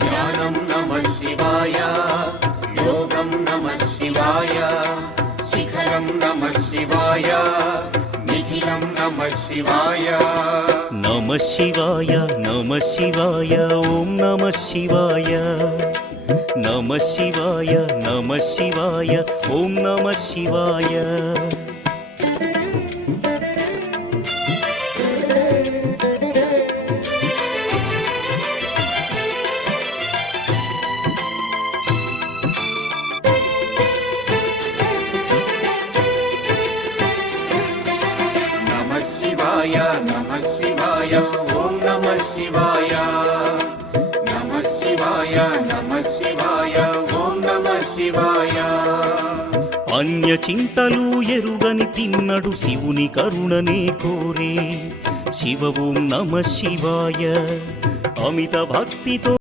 ధ్యానం నమః శివాయ, యోగం నమః శివాయ, శిఖరం నమః శివాయ, నిఖిలం నమః శివాయ. నమః శివాయ నమః శివాయ ఓం నమః శివాయ. నమః శివాయ నమః శివాయ ఓం నమః శివాయ. నమః శివాయ నమః శివాయ ఓం నమః శివాయ. నమః శివాయ నమః శివాయ ఓం నమః శివాయ. అన్య చింతలు ఎరుగని తిన్నడు శివుని కరుణనే కోరే. శివ ఓం నమః శివాయ. అమిత భక్తితో